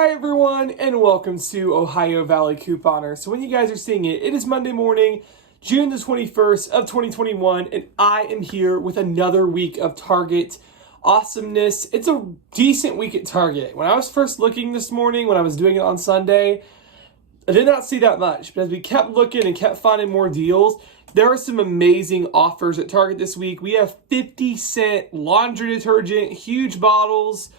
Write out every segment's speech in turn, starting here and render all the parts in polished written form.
Hi everyone, and welcome to Ohio Valley Couponer. So when you guys are seeing it, it is Monday morning, June the 21st of 2021, and I am here with another week of Target awesomeness. It's a decent week at Target. When I was first looking this morning, when I was doing it on Sunday, I did not see that much, but as we kept looking and kept finding more deals, there are some amazing offers at Target this week. We have 50-cent laundry detergent, huge bottles.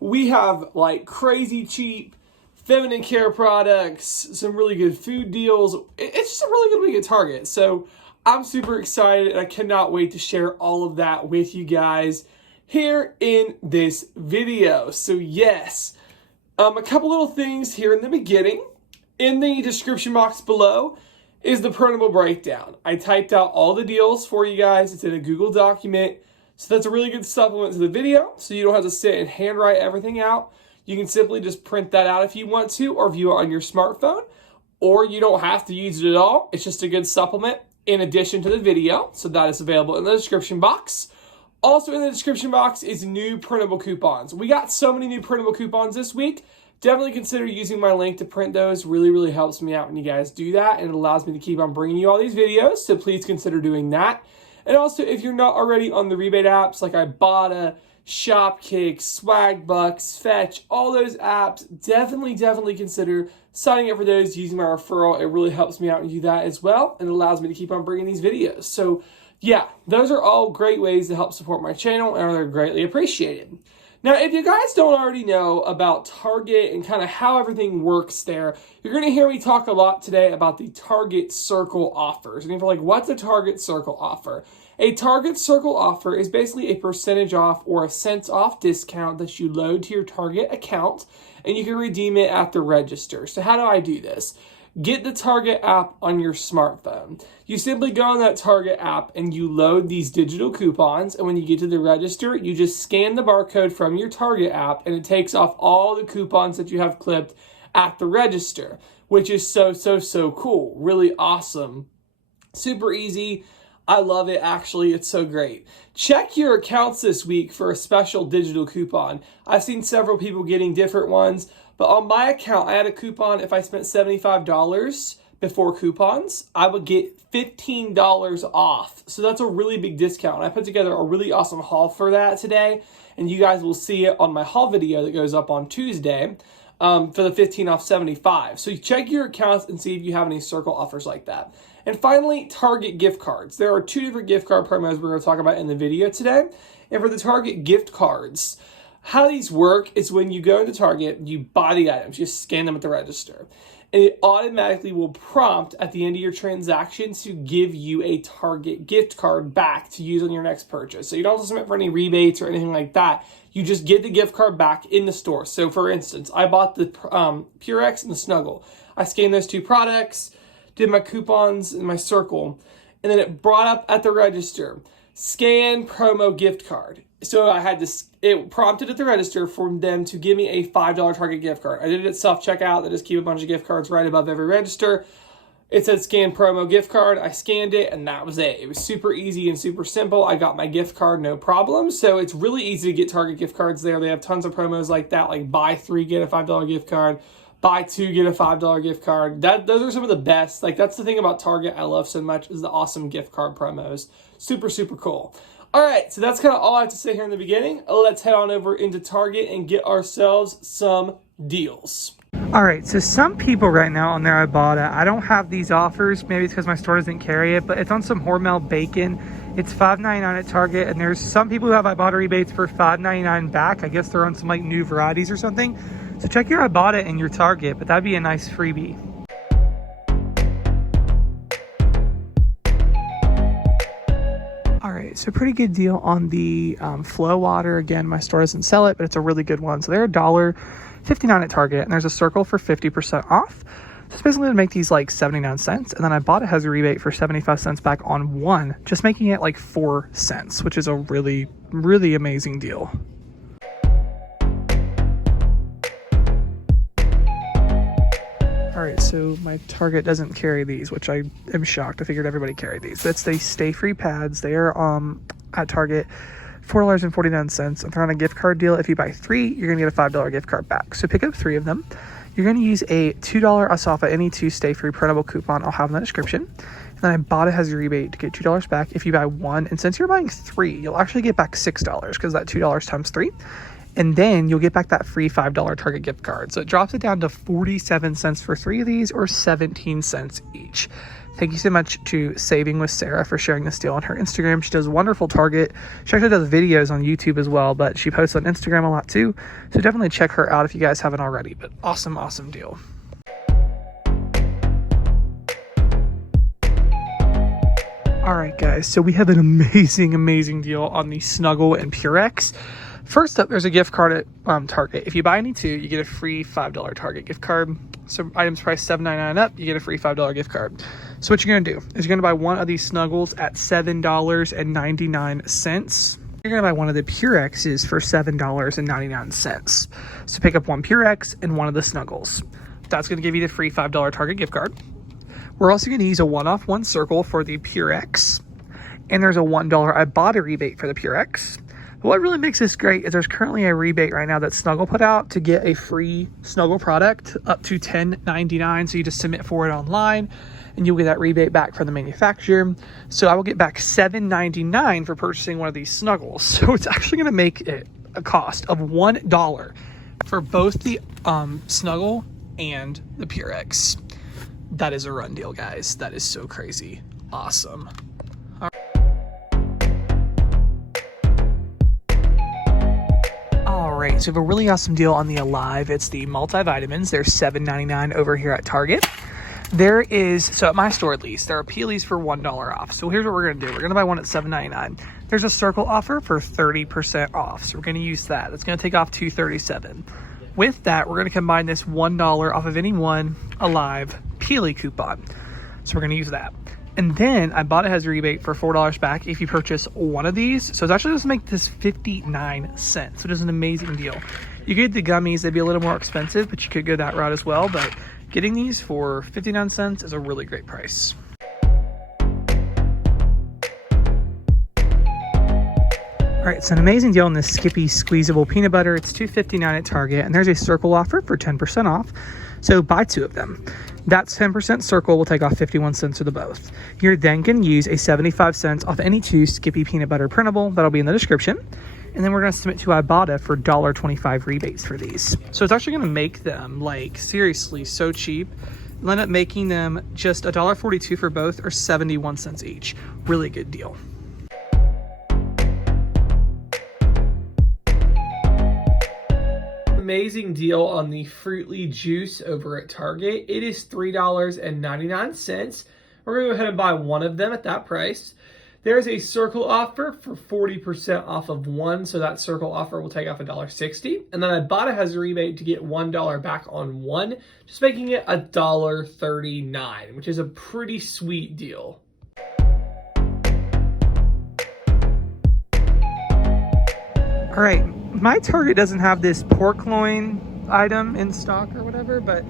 We have like crazy cheap feminine care products, some really good food deals. It's just a really good week at Target. So I'm super excited and I cannot wait to share all of that with you guys here in this video. So yes, a couple little things here in the beginning. In the description box below is the printable breakdown. I typed out all the deals for you guys. It's in a Google document. So that's a really good supplement to the video, so you don't have to sit and handwrite everything out. You can simply just print that out if you want to, or view it on your smartphone, or you don't have to use it at all. It's just a good supplement in addition to the video, so that is available in the description box. Also in the description box is new printable coupons. We got so many new printable coupons this week. Definitely consider using my link to print those. Really helps me out when you guys do that, and it allows me to keep on bringing you all these videos, so please consider doing that. And also, if you're not already on the rebate apps like Ibotta, Shopkick, Swagbucks, Fetch, all those apps, definitely consider signing up for those using my referral. It really helps me out and do that as well, and it allows me to keep on bringing these videos. So yeah, those are all great ways to help support my channel, and they're greatly appreciated. Now, if you guys don't already know about Target and kind of how everything works there, you're going to hear me talk a lot today about the Target Circle offers. And if you're like, what's a Target Circle offer? A Target Circle offer is basically a percentage off or a cents off discount that you load to your Target account, and you can redeem it at the register. So how do I do this? Get the Target app on your smartphone. You simply go on that Target app and you load these digital coupons, and when you get to the register, you just scan the barcode from your Target app and it takes off all the coupons that you have clipped at the register, which is so cool. Really awesome. Super easy. I love it, actually. It's so great. Check your accounts this week for a special digital coupon. I've seen several people getting different ones. But on my account, I had a coupon. If I spent $75 before coupons, I would get $15 off. So that's a really big discount. I put together a really awesome haul for that today, and you guys will see it on my haul video that goes up on Tuesday for the 15 off 75. So you check your accounts and see if you have any Circle offers like that. And finally, Target gift cards. There are two different gift card promos we're going to talk about in the video today. And for the Target gift cards, how these work is when you go into Target, you buy the items, you scan them at the register, and it automatically will prompt at the end of your transaction to give you a Target gift card back to use on your next purchase. So you don't have to submit for any rebates or anything like that. You just get the gift card back in the store. So for instance, I bought the Purex and the Snuggle. I scanned those two products, did my coupons in my Circle, and then it brought up at the register, scan promo gift card. So it prompted at the register for them to give me a $5 Target gift card. I did it at self-checkout. They just keep a bunch of gift cards right above every register. It said scan promo gift card. I scanned it, and that was it. It was super easy and super simple. I got my gift card, no problem. So it's really easy to get Target gift cards there. They have tons of promos like that, like buy 3, get a $5 gift card. Buy 2, get a $5 gift card. Those are some of the best. Like, that's the thing about Target I love so much, is the awesome gift card promos. Super cool. All right, so that's kind of all I have to say here in the beginning. Let's head on over into Target and get ourselves some deals. All right, so some people right now on their Ibotta, I don't have these offers. Maybe it's because my store doesn't carry it, but it's on some Hormel bacon. It's $5.99 at Target, and there's some people who have Ibotta rebates for $5.99 back. I guess they're on some like new varieties or something. So check your Ibotta and your Target, but that'd be a nice freebie. So pretty good deal on the Flow water. Again, my store doesn't sell it, but it's a really good one. So they're $1.59 at Target, and there's a Circle for 50% off. So it's basically going to make these like 79 cents. And then Ibotta has a rebate for 75 cents back on one, just making it like 4 cents, which is a really amazing deal. All right, so my Target doesn't carry these, which I am shocked. I figured everybody carried these. That's the Stayfree pads. They are at Target $4.49. If they're on a gift card deal, if you buy 3, you're going to get a $5 gift card back. So pick up 3 of them. You're going to use a $2 off of any 2 Stayfree printable coupon I'll have in the description. And then Ibotta has a rebate to get $2 back if you buy 1. And since you're buying 3, you'll actually get back $6 because that $2 times 3. And then you'll get back that free $5 Target gift card. So it drops it down to 47 cents for 3 of these, or 17 cents each. Thank you so much to Saving with Sarah for sharing this deal on her Instagram. She does wonderful Target. She actually does videos on YouTube as well, but she posts on Instagram a lot too. So definitely check her out if you guys haven't already. But awesome, awesome deal. All right, guys. So we have an amazing deal on the Snuggle and Purex. First up, there's a gift card at Target. If you buy any 2, you get a free $5 Target gift card. So items priced $7.99 up, you get a free $5 gift card. So what you're going to do is you're going to buy 1 of these Snuggles at $7.99. You're going to buy 1 of the Purexes for $7.99. So pick up 1 Purex and 1 of the Snuggles. That's going to give you the free $5 Target gift card. We're also going to use a 1-off 1 circle for the Purex. And there's a $1 Ibotta rebate for the Purex. What really makes this great is there's currently a rebate right now that Snuggle put out to get a free Snuggle product up to $10.99. So you just submit for it online and you'll get that rebate back from the manufacturer. So I will get back $7.99 for purchasing 1 of these Snuggles. So it's actually going to make it a cost of $1 for both the Snuggle and the Purex. That is a run deal, guys. That is so crazy. Awesome. Alright, so we have a really awesome deal on the Alive. It's the multivitamins. They're $7.99 over here at Target. There is, so at my store at least, there are Peelies for $1 off. So here's what we're going to do. We're going to buy 1 at $7.99. There's a circle offer for 30% off. So we're going to use that. That's going to take off $2.37. With that, we're going to combine this $1 off of any 1 Alive Peely coupon. So we're going to use that. And then Ibotta has a rebate for $4 back if you purchase 1 of these. So it's actually going to make this 59 cents. So it is an amazing deal. You get the gummies, they'd be a little more expensive, but you could go that route as well. But getting these for 59 cents is a really great price. All right, it's an amazing deal on this Skippy squeezable peanut butter. It's $2.59 at Target, and there's a circle offer for 10% off. So buy 2 of them. That 10% circle will take off 51 cents for the both. You're then going to use a 75 cents off any 2 Skippy peanut butter printable. That'll be in the description. And then we're going to submit to Ibotta for $1.25 rebates for these. So it's actually going to make them, like, seriously so cheap. You'll end up making them just $1.42 for both, or 71 cents each. Really good deal. Amazing deal on the Fruitly juice over at Target. It is $3.99. We're going to go ahead and buy 1 of them at that price. There's a circle offer for 40% off of 1, so that circle offer will take off $1.60. And then Ibotta has a rebate to get $1 back on 1, just making it $1.39, which is a pretty sweet deal. All right, my Target doesn't have this pork loin item in stock or whatever, but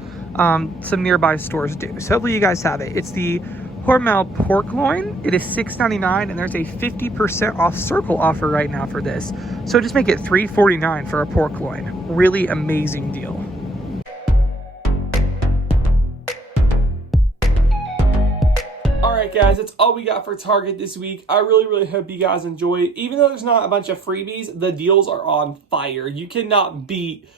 some nearby stores do. So hopefully you guys have it. It's the Hormel pork loin. It is $6.99, and there's a 50% off circle offer right now for this. So just make it $3.49 for a pork loin. Really amazing deal. Alright guys, that's all we got for Target this week. I really hope you guys enjoyed. Even though there's not a bunch of freebies, the deals are on fire. You cannot beat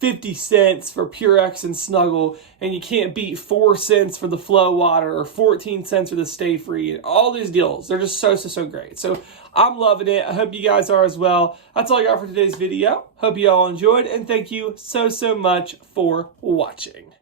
50 cents for Purex and Snuggle, and you can't beat 4 cents for the Flow Water or 14 cents for the Stayfree. And all these deals, they're just so great. So I'm loving it. I hope you guys are as well. That's all I got for today's video. Hope you all enjoyed, and thank you so much for watching.